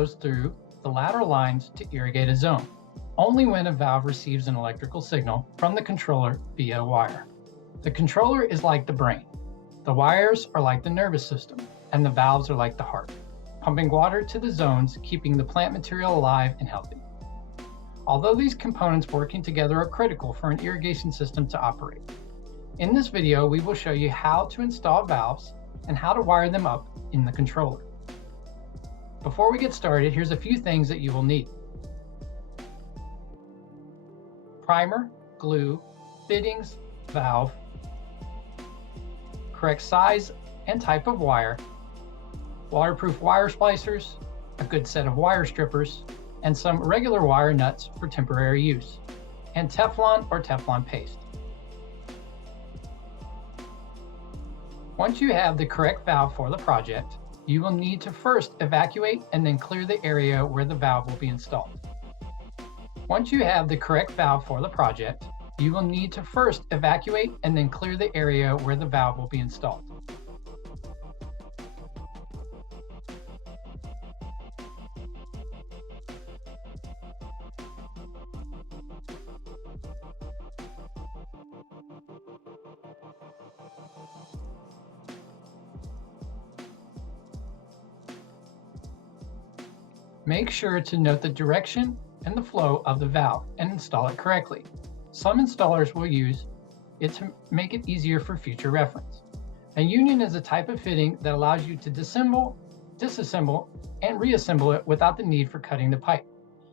flows through the lateral lines to irrigate a zone, only when a valve receives an electrical signal from the controller via a wire. The controller is like the brain. The wires are like the nervous system, and the valves are like the heart, pumping water to the zones, keeping the plant material alive and healthy. Although these components working together are critical for an irrigation system to operate. In this video, we will show you how to install valves and how to wire them up in the controller. Before we get started, here's a few things that you will need. Primer, glue, fittings, valve, correct size and type of wire, waterproof wire splicers, a good set of wire strippers, and some regular wire nuts for temporary use, and Teflon or Teflon paste. Once you have the correct valve for the project, you will need to first evacuate and then clear the area where the valve will be installed. Once you have the correct valve for the project, you will need to first evacuate and then clear the area where the valve will be installed. Make sure to note the direction and the flow of the valve and install it correctly. Some installers will use it to make it easier for future reference. A union is a type of fitting that allows you to disassemble, and reassemble it without the need for cutting the pipe.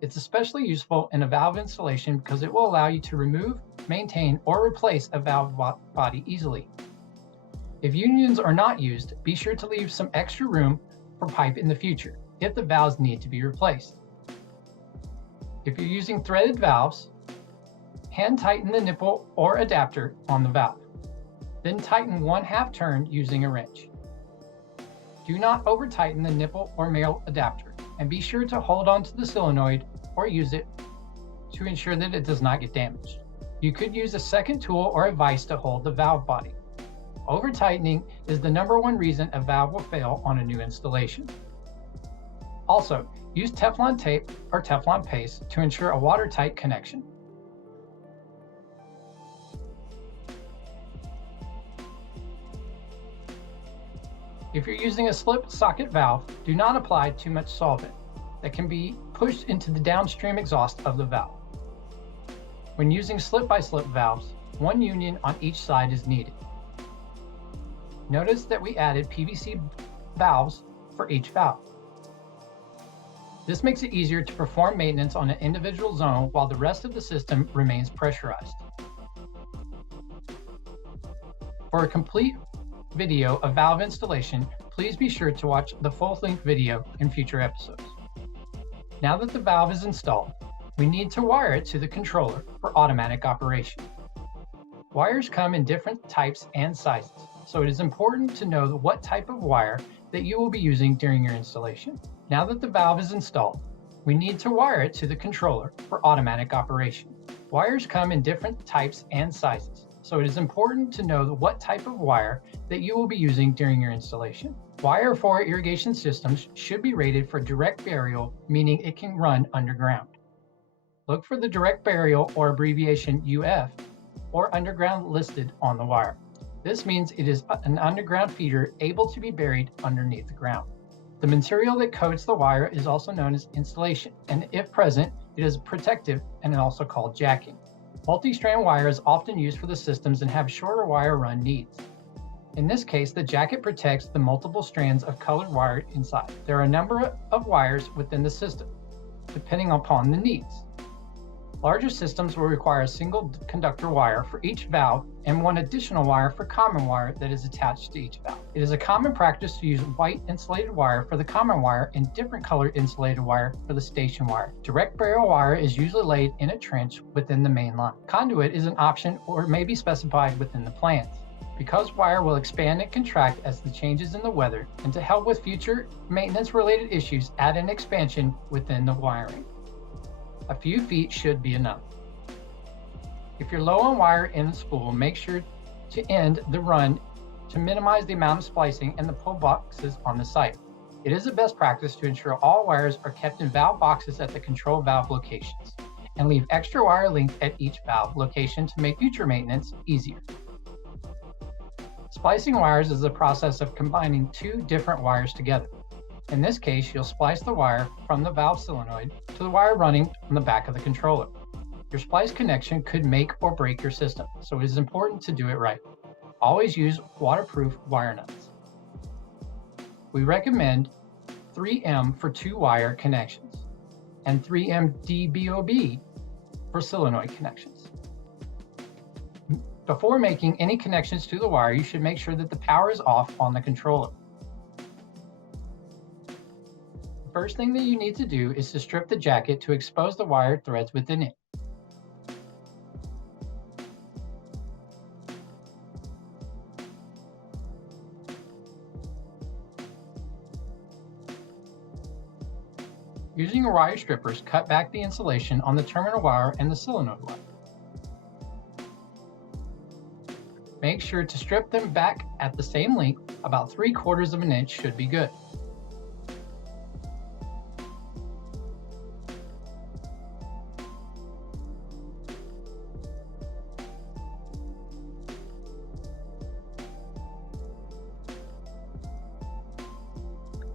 It's especially useful in a valve installation because it will allow you to remove, maintain, or replace a valve body easily. If unions are not used, be sure to leave some extra room for pipe in the future if the valves need to be replaced. If you're using threaded valves, hand tighten the nipple or adapter on the valve. Then tighten 1/2 turn using a wrench. Do not over tighten the nipple or male adapter, and be sure to hold onto the solenoid or use it to ensure that it does not get damaged. You could use a second tool or a vise to hold the valve body. Over tightening is the #1 reason a valve will fail on a new installation. Also, use Teflon tape or Teflon paste to ensure a watertight connection. If you're using a slip socket valve, do not apply too much solvent that can be pushed into the downstream exhaust of the valve. When using slip-by-slip valves, 1 union on each side is needed. Notice that we added PVC valves for each valve. This makes it easier to perform maintenance on an individual zone while the rest of the system remains pressurized. For a complete video of valve installation, please be sure to watch the full-length video in future episodes. Now that the valve is installed, we need to wire it to the controller for automatic operation. Wires come in different types and sizes, so it is important to know what type of wire that you will be using during your installation. Now that the valve is installed, we need to wire it to the controller for automatic operation. Wires come in different types and sizes, so it is important to know what type of wire that you will be using during your installation. Wire for irrigation systems should be rated for direct burial, meaning it can run underground. Look for the direct burial or abbreviation UF or underground listed on the wire. This means it is an underground feeder able to be buried underneath the ground. The material that coats the wire is also known as insulation, and if present, it is protective and also called jacking. Multi-strand wire is often used for the systems and have shorter wire run needs. In this case, the jacket protects the multiple strands of colored wire inside. There are a number of wires within the system, depending upon the needs. Larger systems will require a single conductor wire for each valve and 1 additional wire for common wire that is attached to each valve. It is a common practice to use white insulated wire for the common wire and different colored insulated wire for the station wire. Direct burial wire is usually laid in a trench within the main line. Conduit is an option or may be specified within the plans. Because wire will expand and contract as the changes in the weather, and to help with future maintenance-related issues, add an expansion within the wiring. A few feet should be enough. If you're low on wire in the spool, make sure to end the run to minimize the amount of splicing and the pull boxes on the site. It is a best practice to ensure all wires are kept in valve boxes at the control valve locations and leave extra wire length at each valve location to make future maintenance easier. Splicing wires is the process of combining two different wires together. In this case, you'll splice the wire from the valve solenoid to the wire running on the back of the controller. Your splice connection could make or break your system, so it is important to do it right. Always use waterproof wire nuts. We recommend 3M for 2-wire connections and 3M DBOB for solenoid connections. Before making any connections to the wire, you should make sure that the power is off on the controller. The first thing that you need to do is to strip the jacket to expose the wire threads within it. Using wire strippers, cut back the insulation on the terminal wire and the solenoid wire. Make sure to strip them back at the same length, about 3/4 of an inch should be good.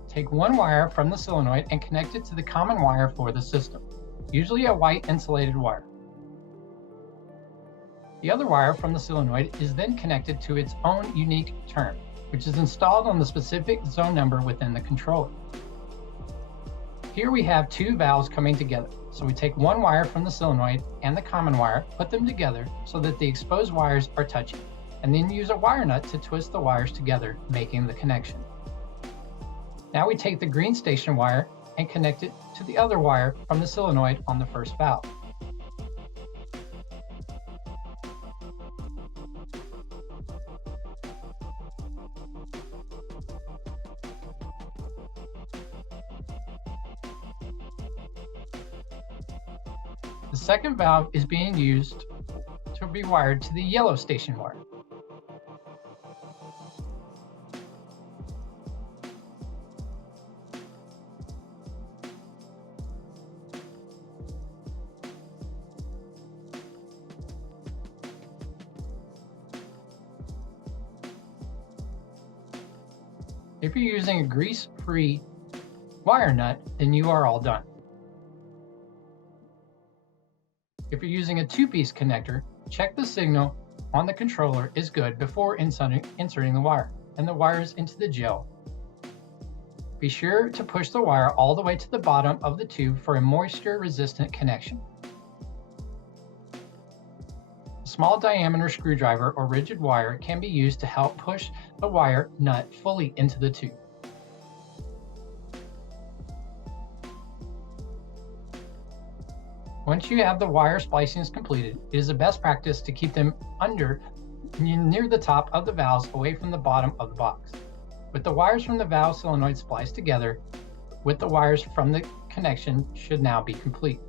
Take one wire from the solenoid and connect it to the common wire for the system, usually a white insulated wire. The other wire from the solenoid is then connected to its own unique term, which is installed on the specific zone number within the controller. Here we have two valves coming together, so we take one wire from the solenoid and the common wire, put them together so that the exposed wires are touching, and then use a wire nut to twist the wires together, making the connection. Now we take the green station wire and connect it to the other wire from the solenoid on the first valve. The second valve is being used to be wired to the yellow station wire. If you're using a grease-free wire nut, then you are all done. If you're using a 2-piece connector, check the signal on the controller is good before inserting the wire and the wires into the gel. Be sure to push the wire all the way to the bottom of the tube for a moisture-resistant connection. A small diameter screwdriver or rigid wire can be used to help push the wire nut fully into the tube. Once you have the wire splicings completed, it is a best practice to keep them near the top of the valves away from the bottom of the box. With the wires from the valve solenoid spliced together with the wires from the connection should now be complete.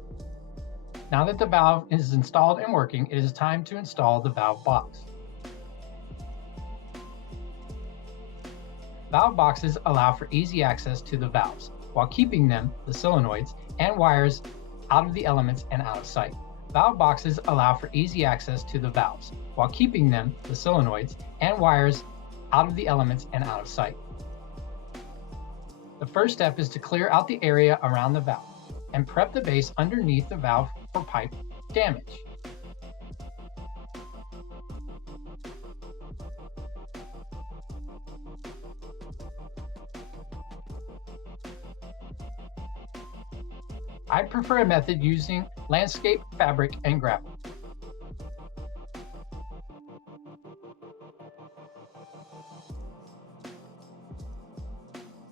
Now that the valve is installed and working, it is time to install the valve box. Valve boxes allow for easy access to the valves, while keeping them, the solenoids, and wires out of the elements and out of sight. Valve boxes allow for easy access to the valves, while keeping them, the solenoids, and wires out of the elements and out of sight. The first step is to clear out the area around the valve and prep the base underneath the valve for pipe damage. I prefer a method using landscape, fabric, and gravel.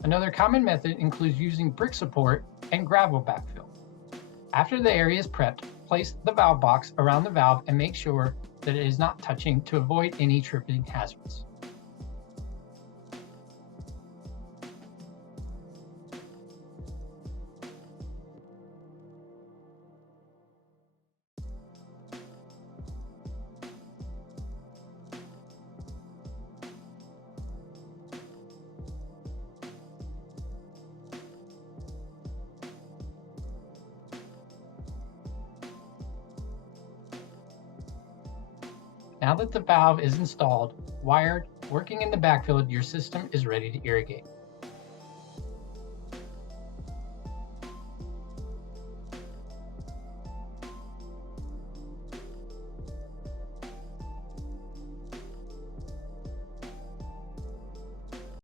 Another common method includes using brick support and gravel backfill. After the area is prepped, place the valve box around the valve and make sure that it is not touching to avoid any tripping hazards. Now that the valve is installed, wired, working in the backfield, your system is ready to irrigate.